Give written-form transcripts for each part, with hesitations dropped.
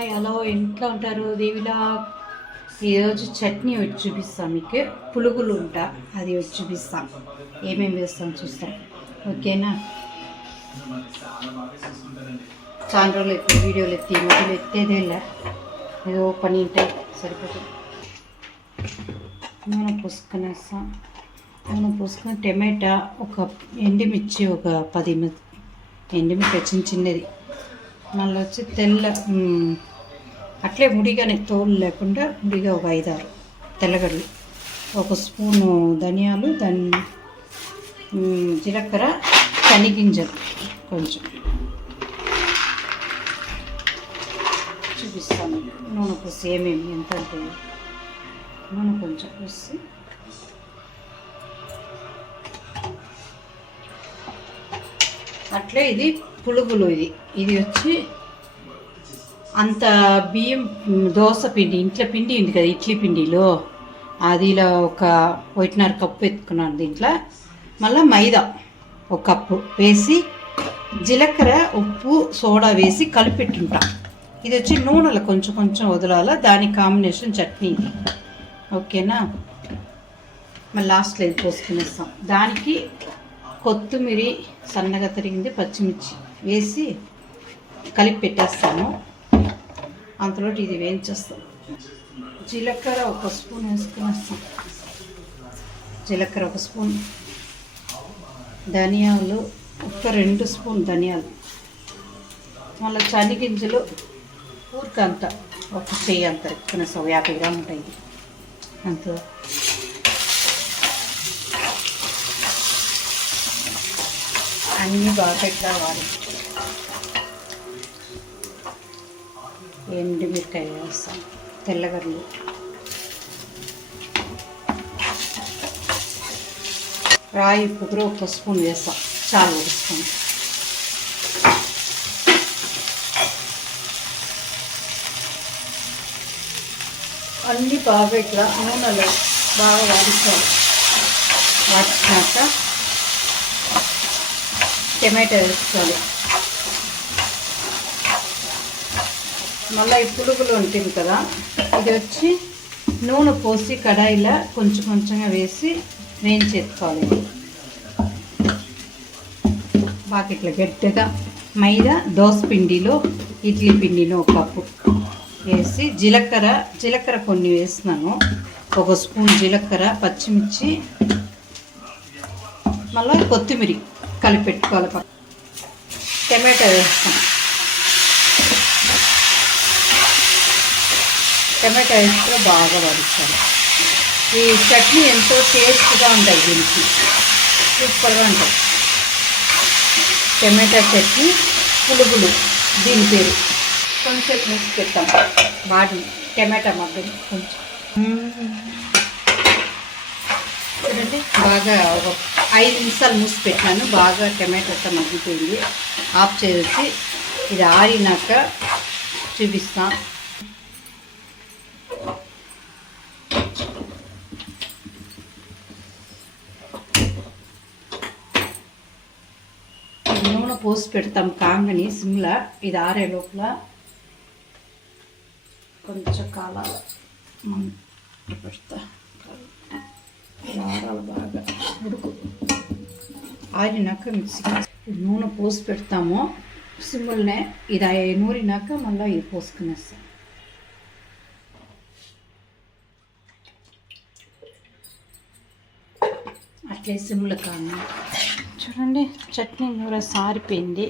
Hi hello ఇంట్లో ఉంటారు దేవిలా. ఈరోజు చట్నీ వచ్చి చూపిస్తాం మీకు. పులుగులు ఉంటా అది వచ్చి చూపిస్తాం, ఏమేమి వేస్తాం చూస్తాం. ఓకేనా? చాలా రోజులు ఎక్కువ వీడియోలు ఎత్తి మధ్యలో ఎత్తేదేలే, ఏదో పని ఉంటాయి సరిపోతుంది. నూనె పోసుకొనేస్తాం. నూనె పోసుకొని టమాటా, ఒక ఎండుమిర్చి, ఒక 10 ఎండుమిర్చి చిన్న చిన్నది, మళ్ళీ వచ్చి తెల్ల అట్లే ముడిగానే తోలు లేకుండా ముడిగా ఒక 5-6 తెల్లగడ్డలు, 1 స్పూను ధనియాలు, జీలకర్ర, శనగింజలు కొంచెం చూపిస్తాను. నూనె పోసి ఏమేమి ఎంత అంటే నూనె కొంచెం పోసి అట్లే ఇది పులుగులు. ఇది వచ్చి అంత బియ్యం దోశ పిండి, ఇంట్లో పిండి ఉంది కదా ఇడ్లీ పిండిలో, అది ఇలా ఒక 1.5 కప్పు ఎత్తుకున్నాను. దీంట్లో మళ్ళీ మైదా 1 కప్పు వేసి, జీలకర్ర, ఉప్పు, సోడా వేసి కలిపెట్టుంటా. ఇది వచ్చి నూనెలో కొంచెం కొంచెం వదలాల, దాని కాంబినేషన్ చట్నీ. ఓకేనా? మళ్ళీ లాస్ట్లో ఇది పోసుకునేస్తాం. దానికి కొత్తిమీర సన్నగా తరిగింది, పచ్చిమిర్చి వేసి కలిపి పెట్టేస్తాను. అంతలో ఇది వేయించేస్తాం. జీలకర్ర 1 స్పూన్ వేసుకునేస్తాం. జీలకర్ర 1 స్పూన్, ధనియాలు ఒక 2 స్పూన్ ధనియాలు, మళ్ళీ శనగింజలు ఊరికంత 1 చెయ్యి అంత ఎక్కునేస్తాం. 50 గ్రాములు ఉంటాయి ఇది అంత. అన్నీ బాగా పెట్టాలి. ఎండుమిరకాయ వేస్తాం, తెల్లగడ్డలు, రాయి పువ్వు 1 స్పూన్ వేస్తాం, చాలు 1 స్పూన్. అన్నీ బాగా ఇట్లా నూనెలో బాగా వాడించాలి. వాడినాక టమాటా వేసుకోవాలి. మళ్ళీ ఈ పులుగులు ఉంటుంది కదా, ఇది వచ్చి నూనె పోసి కడాయిలో కొంచెం కొంచెంగా వేసి వేయించేసుకోవాలి. బాగా ఇట్లా గట్టిగా మైదా, దోశ పిండిలో ఇడ్లీ పిండిలో 1 కప్పు వేసి, జీలకర్ర కొన్ని వేస్తున్నాను, 1 స్పూన్ జీలకర్ర, పచ్చిమిర్చి, మళ్ళీ కొత్తిమీర కలిపి పెట్టుకోవాలి. టమాటా వేస్తాం. టమాటా వేస్తే బాగా వడిస్తాను. ఈ చట్నీ ఎంతో టేస్ట్గా ఉంటాయి, దీనికి సూపర్గా ఉంటాయి. టమాటా చట్నీ పులుగులు దీని పేరు. కొంచెం మూసి పెడతాం బాగా టమాటా మగ్గని కొంచెం. చూడండి, బాగా ఒక 5 నిమిషాలు మూసి పెట్టాను. బాగా టమాటా మగ్గిపోయింది. ఆఫ్ చేసి ఇది ఆరినాక చూపిస్తాను. నూనె పోసి పెడతాం కాంగని సిమ్లా. ఇది ఆరే లోపల కొంచెం కాలాల పెడతా. ఆరాలు బాగా ఉడుకు ఆరినాక మిక్సీ నూనె పోసి పెడతాము సిమ్ములనే. ఇది నూరినాక మళ్ళీ ఇది పోసుకునేస్తాం. అట్లే సిమ్లు కాను. చూడండి, చట్నీ నూనె సారిపోయింది.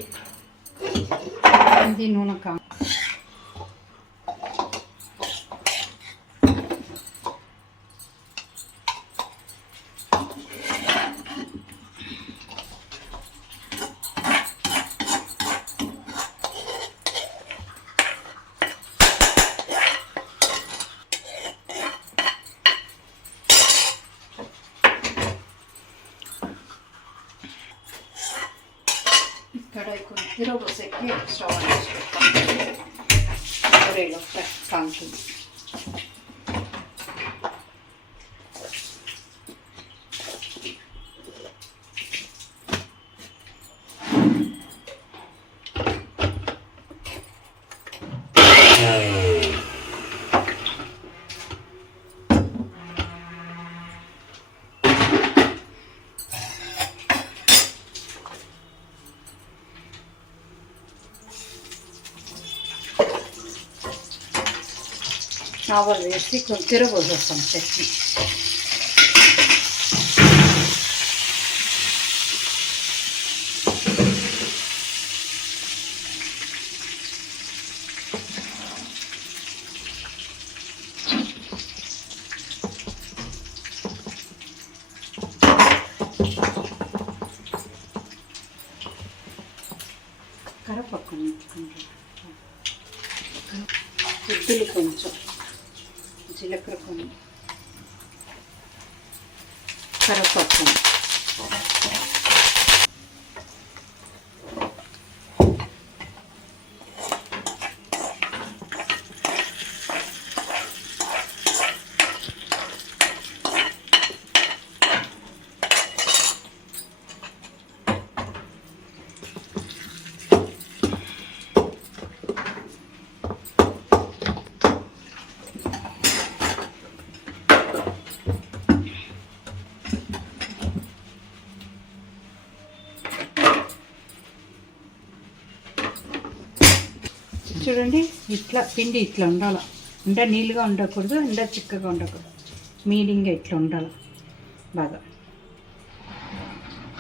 ఇది నూనె కా కడాయి కొంచెం తిరగబోసేకి స్టవ్ ఆన్ చేసి పెడతాం. కడాయిలో కాంతుంది. ఆవాలు వేసి కొంచెం తిరగొస్తాం చట్నీ. కరివేపాకు ఉద్దులు కొంచెం, జీలకర్ర కొన్ని, కరివేపాకు, చూడండి ఇట్లా పిండి ఇట్లా ఉండాలి. అంటే నీళ్ళుగా ఉండకూడదు, అంటే చిక్కగా ఉండకూడదు, మీడియంగా ఇట్లా ఉండాలి. బాగా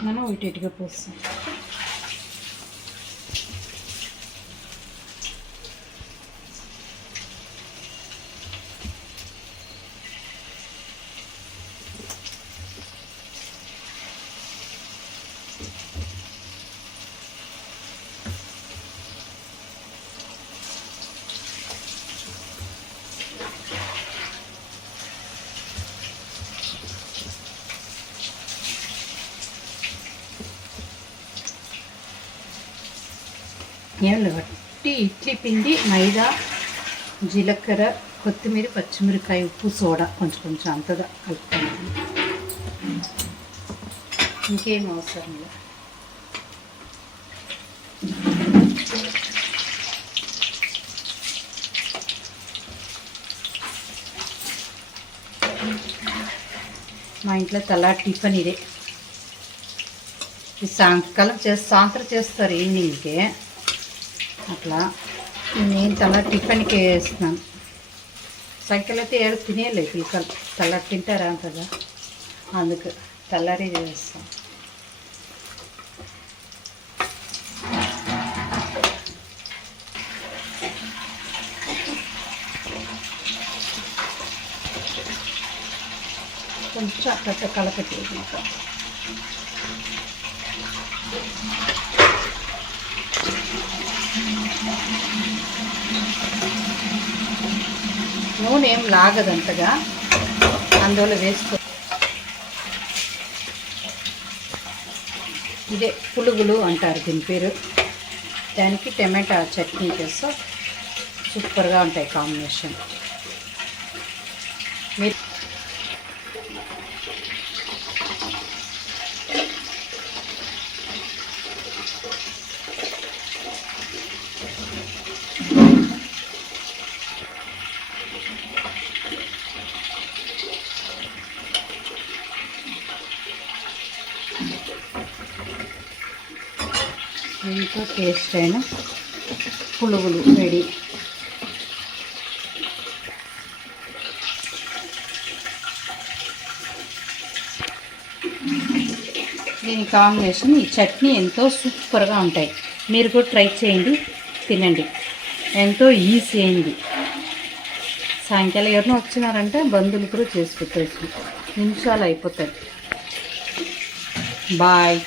మనం ఇటుగా పోస్తాం. ఏం బట్టి ఇడ్లీ పిండి, మైదా, జీలకర్ర, కొత్తిమీర, పచ్చిమిరకాయ, ఉప్పు, సోడా కొంచెం అంతగా కలుపుతాను. ఇంకేం అవసరం లేదు. మా ఇంట్లో తలా టిఫిన్ ఇదే. ఈ సాయంత్రం చేస్తారు ఈవినింగ్కి. అట్లా నేను తలా టిఫిన్కి వేస్తున్నాను. సాయంకాలం అయితే ఏడు తినేయలేదు పిల్లలు, తెల్లారి తింటారా కదా, అందుకు తెల్లారి చేస్తాను. కొంచెం అక్కడ కలపెట్టేది ఇంకా. నూనె ఏం లాగదంతగా, అందువల్ల వేసుకో. ఇదే పులుగులు అంటారు దీని పేరు. దానికి టమాటా చట్నీ చేస్తే సూపర్గా ఉంటాయి కాంబినేషన్. మీరు ఎంతో టేస్ట్ అయిన పులుగులు రెడీ. దీని కాంబినేషన్ ఈ చట్నీ ఎంతో సూపర్గా ఉంటాయి. మీరు కూడా ట్రై చేయండి, తినండి. ఎంతో ఈజీ అయింది. సాయంకాలం ఎవరినో వచ్చినారంటే బంధువులు కూడా చేసి పెట్టేసి నిమిషాలు అయిపోతాయి. బాయ్.